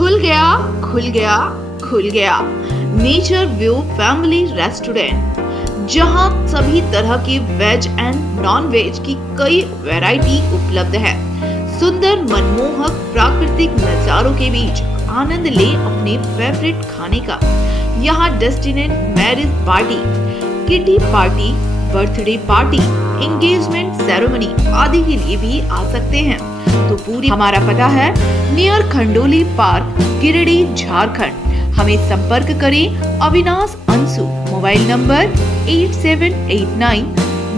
खुल गया खुल गया खुल गया नेचर व्यू फैमिली रेस्टोरेंट, जहां सभी तरह की वेज एंड नॉन वेज की कई वैरायटी उपलब्ध है। सुंदर मनमोहक प्राकृतिक नजारों के बीच आनंद ले अपने फेवरेट खाने का। यहाँ destination marriage party, kitty party, birthday party, engagement ceremony आदि के लिए भी आ सकते हैं। तो पूरी हमारा पता है नियर खंडोली पार्क, गिरिडीह, झारखंड। हमें संपर्क करें अविनाश अंशु, मोबाइल नंबर 8789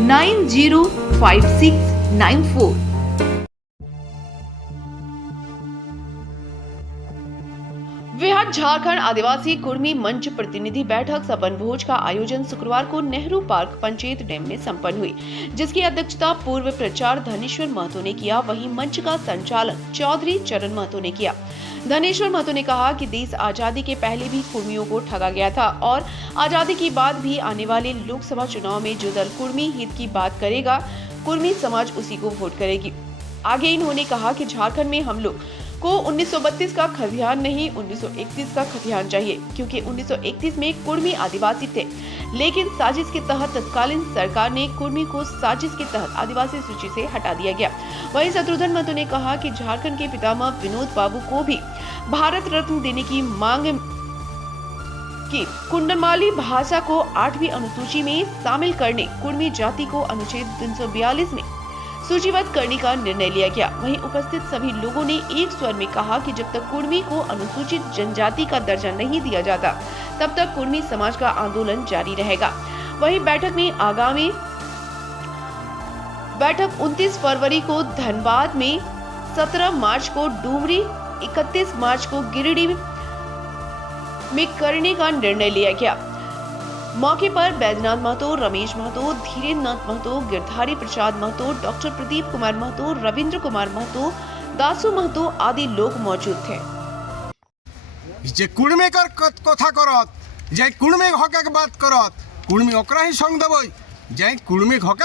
905694। विहार झारखंड आदिवासी कुर्मी मंच प्रतिनिधि बैठक सपन भोज का आयोजन शुक्रवार को नेहरू पार्क पंचायत डैम में संपन्न हुई, जिसकी अध्यक्षता पूर्व प्रचारक धनेश्वर महतो ने किया। वहीं मंच का संचालन चौधरी चरण महतो ने किया। धनेश्वर महतो ने कहा कि देश आजादी के पहले भी कुर्मियों को ठगा गया था और आजादी के बाद भी आने वाले लोकसभा चुनाव में जो दल कुर्मी हित की बात करेगा, कुर्मी समाज उसी को वोट करेगी। आगे इन्होंने कहा कि झारखंड में हम लोग को 1932 का खतियान नहीं 1931 का खतियान चाहिए, क्योंकि 1931 में कुर्मी आदिवासी थे, लेकिन साजिश के तहत तत्कालीन सरकार ने कुर्मी को साजिश के तहत आदिवासी सूची से हटा दिया गया। वहीं शत्रुघ्न महतो ने कहा कि झारखंड के पितामह विनोद बाबू को भी भारत रत्न देने की मांग की कुंडमाली भाषा को 8वीं अनुसूची में शामिल करने, कुर्मी जाति को अनुच्छेद 342 में सूचीबद्ध करने का निर्णय लिया गया। वहीं उपस्थित सभी लोगों ने एक स्वर में कहा कि जब तक कुर्मी को अनुसूचित जनजाति का दर्जा नहीं दिया जाता, तब तक कुर्मी समाज का आंदोलन जारी रहेगा। वहीं बैठक में आगामी बैठक 29 फरवरी को धनबाद में, 17 मार्च को डुमरी, 31 मार्च को गिरिडीह में करने का निर्णय लिया गया। मौके पर बैजनाथ महतो, रमेश महतो, धीरेन्द्र नाथ महतो, गिरधारी प्रसाद महतो, डॉक्टर प्रदीप कुमार महतो, रविंद्र कुमार महतो, दासू महतो आदि लोग मौजूद थे। जे कुर्मी कर कथा करत, जे कुर्मी हक बात करत, कुर्मी ओकरा ही संग देबै, जे कुर्मी हक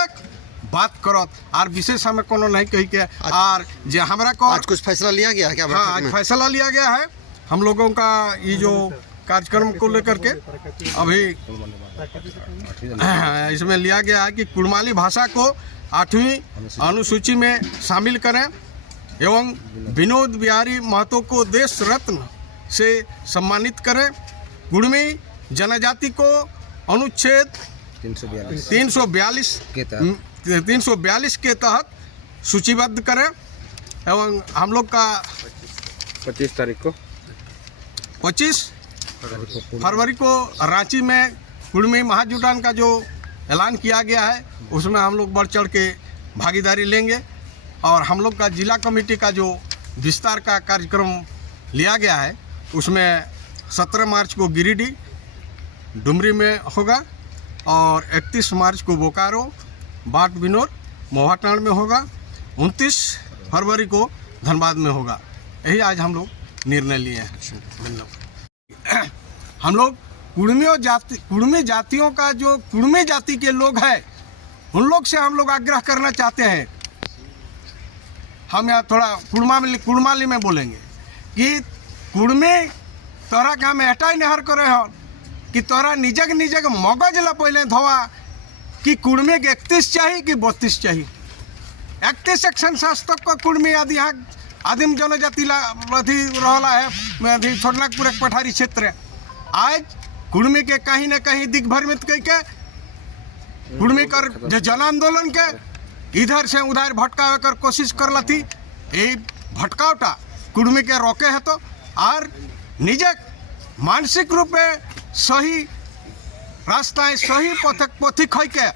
बात करत। और विशेष हमें कोनो नहीं कही के। और जे हमरा को आज कुछ फैसला लिया गया है क्या? हाँ, आज फैसला लिया गया है हम लोगों का ये जो कार्यक्रम को लेकर के। अभी इसमें लिया गया है कि कुड़माली भाषा को 8वीं अनुसूची में शामिल करें एवं विनोद बिहारी महतो को देश रत्न से सम्मानित करें। कुर्मी जनजाति को अनुच्छेद 342 के तहत सूचीबद्ध करें एवं हम लोग का 25 फरवरी को रांची में कुर्मी महाजुटान का जो ऐलान किया गया है, उसमें हम लोग बढ़ चढ़ के भागीदारी लेंगे। और हम लोग का जिला कमेटी का जो विस्तार का कार्यक्रम लिया गया है, उसमें 17 मार्च को गिरिडीह, डुमरी में होगा और 31 मार्च को बोकारो, बाट बिनोर, मोहाटांड में होगा, 29 फरवरी को धनबाद में होगा। यही आज हम लोग निर्णय लिए हैं। हम लोग कुर्मी जातियों का जो कुर्मी जाति के लोग हैं, उन लोग से हम लोग आग्रह करना चाहते हैं। हम यहाँ थोड़ा कुड़माली में बोलेंगे कि कुर्मी तोरा का हम एटा ही नहर करे हो कि तोरा निजग मगज ला पहले धोवा कि कुर्मी के 31 चाहिए कि 32 चाहिए। 31 सेक्शन शासक को कुर्मी आदि यहाँ आदिम जनजाति रहला है छोटनागपुर एक पठारी क्षेत्र। आज कुर्मी के कहीं न कहीं दिग्भ्रमित करके कुर्मी कर जन आंदोलन के इधर से उधर भटकावे कर कोशिश करला थी। यही भटकावटा कुर्मी के रोके है तो और निजे मानसिक रूप में सही रास्ता सही पथिक है के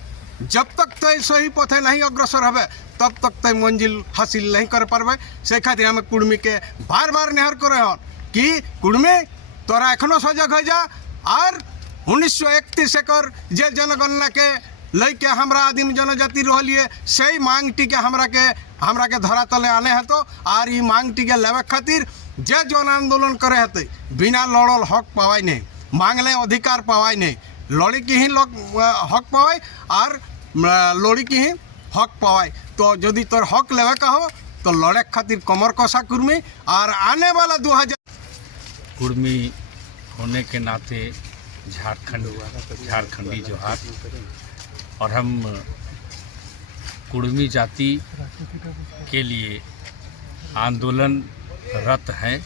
जब तक तो सही पथे नहीं अग्रसर है तब तक तो मंजिल हासिल नहीं कर पार्बे। से खातिर हमें कुर्मी के बार बार नेहर करे हन कि कुर्मी तोरा एखनो सजग हो जा और 1931 एकर जे जनगणना के लैके हमरा आदिम जनजाति रहलिए सही मांग टीके हमरा के धरा तले आने है तो और ये मांग टीके लेवे खातिर जे जन आंदोलन करे हते बिना लड़ल हक पावाई नहीं, मांगले अधिकार पावाई नहीं, लड़ी की ही लोग हक पावाई और लड़ी की ही हक पावाई। तो यदि तोर हक लेवे का हो तो लड़े खातिर कमर कसा कुर्मी और आने वाला कुर्मी होने के नाते झारखंडी जोहार। और हम कुर्मी जाति के लिए आंदोलनरत हैं।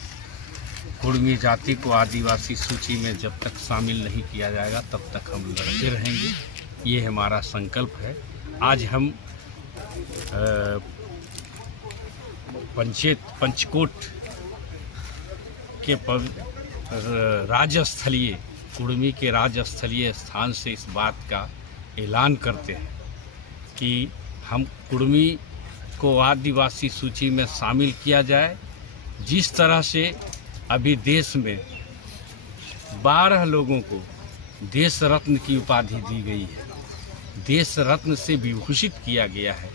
कुर्मी जाति को आदिवासी सूची में जब तक शामिल नहीं किया जाएगा तब तक हम लड़ते रहेंगे, ये हमारा संकल्प है। आज हम पंचकोट के राज्यस्थलीय कुर्मी के राज्यस्थलीय स्थान से इस बात का ऐलान करते हैं कि हम कुर्मी को आदिवासी सूची में शामिल किया जाए। जिस तरह से अभी देश में 12 लोगों को देश रत्न की उपाधि दी गई है, देश रत्न से विभूषित किया गया है।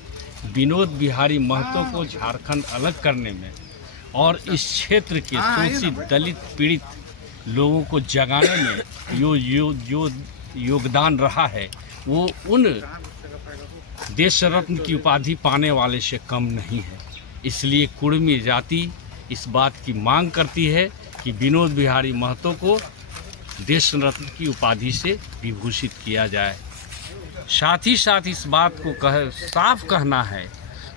विनोद बिहारी महतो को झारखंड अलग करने में और इस क्षेत्र के शोषित दलित पीड़ित लोगों को जगाने में जो योगदान रहा है वो उन देश रत्न की उपाधि पाने वाले से कम नहीं है। इसलिए कुर्मी जाति इस बात की मांग करती है कि विनोद बिहारी महतो को देश रत्न की उपाधि से विभूषित किया जाए। साथ ही साथ इस बात को साफ कहना है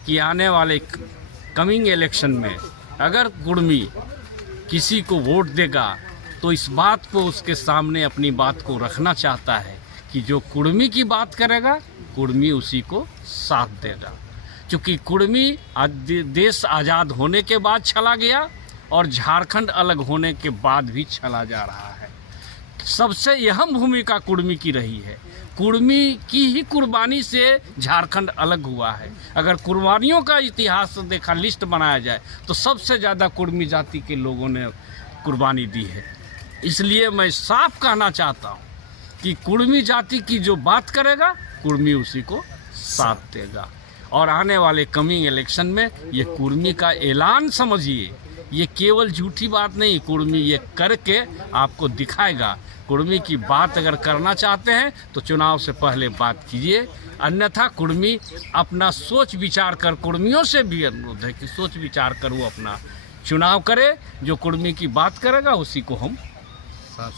कि आने वाले कमिंग इलेक्शन में अगर कुर्मी किसी को वोट देगा तो इस बात को उसके सामने अपनी बात को रखना चाहता है कि जो कुर्मी की बात करेगा कुर्मी उसी को साथ देगा। क्योंकि कुर्मी देश आज़ाद होने के बाद चला गया और झारखंड अलग होने के बाद भी चला जा रहा है। सबसे अहम भूमिका कुर्मी की रही है। कुर्मी की ही कुर्बानी से झारखंड अलग हुआ है। अगर कुर्बानियों का इतिहास देखा, लिस्ट बनाया जाए तो सबसे ज़्यादा कुर्मी जाति के लोगों ने कुर्बानी दी है। इसलिए मैं साफ कहना चाहता हूँ कि कुर्मी जाति की जो बात करेगा कुर्मी उसी को साथ देगा। और आने वाले कमिंग इलेक्शन में ये कुर्मी का ऐलान समझिए, ये केवल झूठी बात नहीं, कुर्मी ये करके आपको दिखाएगा। कुर्मी की बात अगर करना चाहते हैं तो चुनाव से पहले बात कीजिए, अन्यथा कुर्मी अपना सोच विचार कर, कुर्मियों से भी अनुरोध है कि सोच विचार कर वो अपना चुनाव करे। जो कुर्मी की बात करेगा उसी को हम